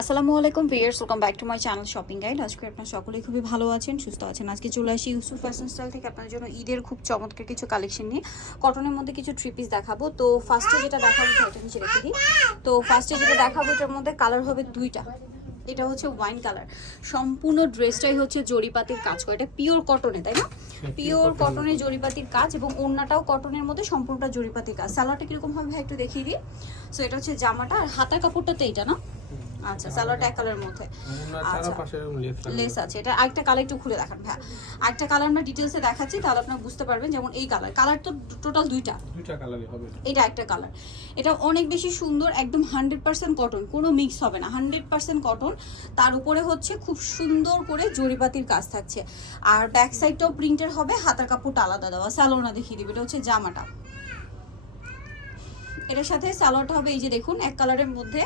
আসসালামু আলাইকুম viewers welcome back to my channel shopping guide আজকে আপনার সকলেই খুবই ভালো আছেন সুস্থ আছেন। আজকে চলে আসি ইউসুফ ফ্যাশন স্টাইল থেকে আপনার জন্য ঈদের খুব চমৎকার কিছু কালেকশন নিয়ে। কটনের মধ্যে কিছু থ্রি পিস দেখাবো। তো ফার্স্টে যেটা দেখাবো সেটা নিচে রেখে দিই। তো ফার্স্টে যেটা দেখাবো এটার মধ্যে কালার হবে দুইটা। এটা হচ্ছে ওয়াইন কালার সম্পূর্ণ ড্রেসটাই হচ্ছে জরিপাতির কাজ করে। এটা পিওর কটনে তাই না? পিওর কটনের জরিপাতির কাজ এবং ওড়নাটাও কটনের মধ্যে সম্পূর্ণটা জরিপাতির কাজ। সালোয়ারটা কীরকম হবে ভাই একটু দেখিয়ে দিই। সো এটা হচ্ছে জামাটা। আর হাতার কাপড়টা তো এইটা না? আচ্ছা সালোয়ারটা এক কালারের মধ্যে। আচ্ছা। লেস আছে এটা আরেকটা কালার একটু খুলে দেখান ভাই আরেকটা কালার আমরা ডিটেলসে দেখাচ্ছি তাহলে আপনারা বুঝতে পারবেন যেমন এই কালার কালার তো টোটাল দুইটা। দুইটা কালারই হবে। এটা একটা কালার এটা অনেক বেশি সুন্দর একদম হান্ড্রেড পার্সেন্ট কটন কোনো মিক্স হবে না। হান্ড্রেড পার্সেন্ট কটন তার উপরে হচ্ছে খুব সুন্দর করে জরিপাতির কাজ থাকছে। আর ব্যাক সাইডটাও প্রিন্টের হবে হাতার কাপড়টা আলাদা দেওয়া স্যালোনা দেখিয়ে দিবে এটা হচ্ছে জামাটা। এটার সাথে সালোয়ারটা হবে এই যে দেখুন এক কালারের মধ্যে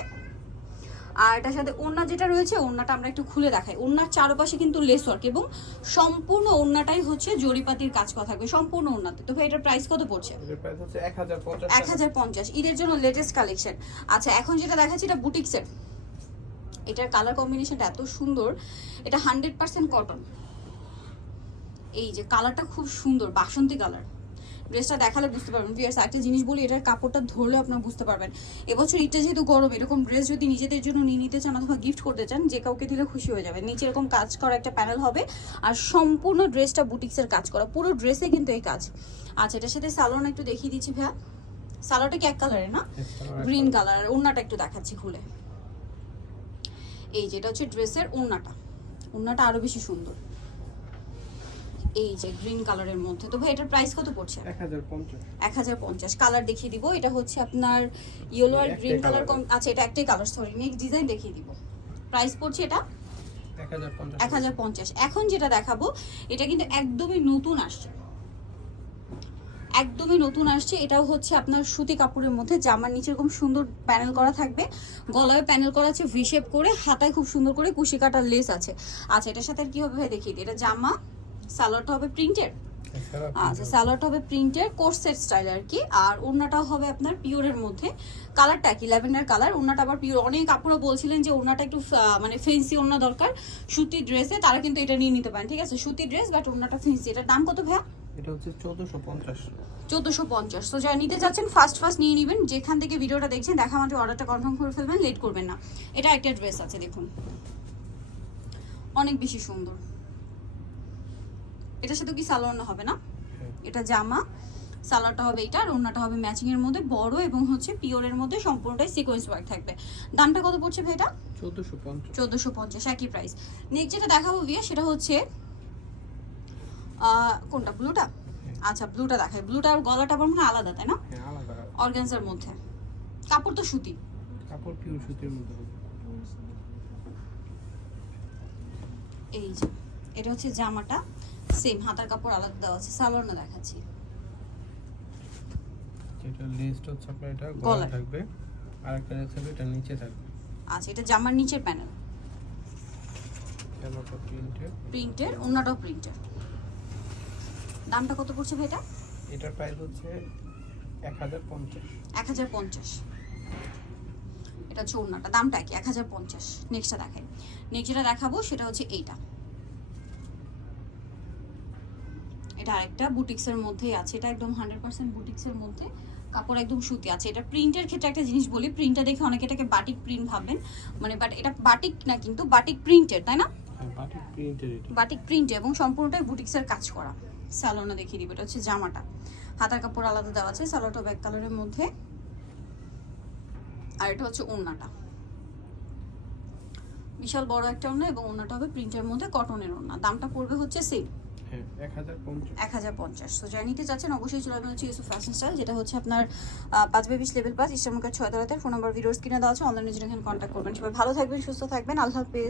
আর এটার সাথে ওড়না যেটা রয়েছে ওড়নাটা আমরা একটু খুলে দেখাই। ওড়নার চারপাশে কিন্তু লেস ওয়ার্ক এবং সম্পূর্ণ ওড়নাটাই হচ্ছে জরিপাতির কাজ করা থাকবে সম্পূর্ণ ওড়নাতে। তো ভাই এটার প্রাইস কত পড়ছে? এর প্রাইস হচ্ছে 1050 এক হাজার পঞ্চাশ। ঈদের জন্য লেটেস্ট কালেকশন আচ্ছা এখন যেটা দেখাচ্ছি এটা বুটিক্সের এটার কালার কম্বিনেশনটা এত সুন্দর। এটা হান্ড্রেড পার্সেন্ট কটন এই যে কালারটা খুব সুন্দর বাসন্তী কালার ড্রেসটা দেখালে বুঝতে পারবেন। ভিয়ার্স একটা জিনিস বলি এটার কাপড়টা ধরলে আপনারা বুঝতে পারবেন। এবছর ঈদটা যেহেতু গরম এরকম ড্রেস যদি নিজেদের জন্য নিয়ে নিতে চান অথবা গিফট করতে চান যে কাউকে দিলে খুশি হয়ে যাবে। নিচে এরকম কাজ করা একটা প্যানেল হবে আর সম্পূর্ণ ড্রেসটা বুটিক্সের কাজ করা। পুরো ড্রেসে কিন্তু এই কাজ। আচ্ছা এটার সাথে সালোয়ার একটু দেখিয়ে দিচ্ছি ভাইয়া। সালোয়ারটা কি এক কালারের না? গ্রিন কালার আর ওড়নাটা একটু দেখাচ্ছি খুলে। এই যেটা হচ্ছে ড্রেসের ওড়নাটা। ওড়নাটা আরও বেশি সুন্দর। এই যে গ্রিন কালারের মধ্যে। তো ভাই এটার প্রাইস কত পড়ছে? 1050 এক হাজার পঞ্চাশ। কালার দেখিয়ে দিব। এটা হচ্ছে আপনার ইয়েলো আর গ্রিন কালার colour। আচ্ছা এটা একটাই কালার সরি নেক্সট ডিজাইন দেখিয়ে দিব। প্রাইস পড়ছে এটা? 1050 এক হাজার পঞ্চাশ। এখন যেটা দেখাবো এটা কিন্তু একদমই নতুন আসছে। একদমই নতুন আসছে। এটাও হচ্ছে আপনার সুতি কাপড়ের মধ্যে। জামার নিচে এরকম সুন্দর প্যানেল করা থাকবে। গলায় প্যানেল করা আছে ভিশেপ করে। হাতায় খুব সুন্দর করে কুশি কাটার লেস আছে। আচ্ছা এটার সাথে আর কি হবে ভাই? দেখিয়ে দিই। এটা জামা। সালোয়ারটা হবে প্রিন্টের আচ্ছা সালোয়ারটা হবে প্রিন্টের কোর্সেট স্টাইল আর কি। আর ওড়নাটাও হবে আপনার পিওরের মধ্যে। কালারটা কি? ল্যাভেন্ডার কালার ওড়নাটা আবার পিওর অনেক কাপড়ও বলছিলেন যে ওড়নাটা একটু মানে ফেন্সি ওড়না দরকার। সুতি ড্রেসে তারা কিন্তু এটা নিয়ে নিতে পারেন ঠিক আছে? সুতি ড্রেস বাট ওড়নাটা ফেন্সি এটার দাম কত ভাইয়া? এটা হচ্ছে 1450 চোদ্দোশো পঞ্চাশ। তো যারা নিতে চাচ্ছেন ফার্স্ট ফার্স্ট নিয়ে নেবেন। যেখান থেকে ভিডিওটা দেখছেন দেখা মাত্র অর্ডারটা কনফার্ম করে ফেলবেন লেট করবেন না। এটা একটা ড্রেস আছে দেখুন। অনেক বেশি সুন্দর। এটার সাথে কি সালোয়ার হবে না? হ্যাঁ। এটা জামা সালোয়ারটা হবে এটা আর ওড়নাটা হবে ম্যাচিং এর মধ্যে বড় এবং হচ্ছে পিওরের মধ্যে সম্পূর্ণটাই সিকোয়েন্স ওয়ার্ক থাকবে। দামটা কত পড়ছে ভাই এটা? 1450 চোদ্দোশো পঞ্চাশ একই প্রাইস নেক্সট যেটা দেখাবো বিয়ে সেটা হচ্ছে কোনটা ব্লুটা আচ্ছা ব্লুটা দেখাই। ব্লুটা আর গলাটা আবার মনে হয় আলাদা তাই না? হ্যাঁ আলাদা অর্গানজার মধ্যে। কাপড় তো সুতি। কাপড় পিওর সুতির মধ্যে এই যে এটা হচ্ছে জামাটা। সেম হাতার কাপড় আলাদা দেওয়া আছে সালোয়ার দেখাচ্ছি। যেটা লেসটা হচ্ছে আপনার এটা গলা থাকবে। আর একটা লেস এটা নিচে থাকবে। আচ্ছা এটা জামার নিচের প্যানেল জামাটা প্রিন্টের প্রিন্টের অন্যটাও প্রিন্টের দামটা কত পড়ছে ভাই এটা এটার প্রাইস হচ্ছে 1050 এক হাজার পঞ্চাশ। এটা হচ্ছে ওড়নাটা দামটা কি? এক হাজার পঞ্চাশ। নেক্সটটা দেখাই। দেখাবো সেটা হচ্ছে এইটা। এটা আরেকটা বুটিক্সের মধ্যেই আছে। এটা একদম হান্ড্রেড পার্সেন্ট বুটিক্সের মধ্যে। কাপড় একদম সুতি আছে। এটা প্রিন্টের ক্ষেত্রে একটা জিনিস বলি প্রিন্টটা দেখে অনেকে এটাকে বাটিক প্রিন্ট ভাববেন মানে বাট এটা বাটিক না কিন্তু বাটিক প্রিন্টের তাই না? হ্যাঁ বাটিক বাটিক প্রিন্টে এবং সম্পূর্ণটাই বুটিক্সের কাজ করা। স্যালোনা দেখিয়ে দিবে এটা হচ্ছে জামাটা। হাতার কাপড় আলাদা দেওয়া আছে স্যালোটা ব্যাক কালারের মধ্যে। আর এটা হচ্ছে ওড়নাটা। বিশাল বড় একটা ওড়না এবং ওড়নাটা হবে প্রিন্টের মধ্যে কটনের ওড়না। দামটা পড়বে হচ্ছে সেম হ্যাঁ 1050 এক হাজার পঞ্চাশ। তো চাচ্ছেন অবশ্যই চলে যেটা হচ্ছে আপনার পাঁচ ছয় তলাতে ফোন আছে। অনলাইনে এখানে কন্ট্যাক্ট করবেন। ভালো থাকবেন, সুস্থ থাকবেন। আল্লাহ হাফেজ।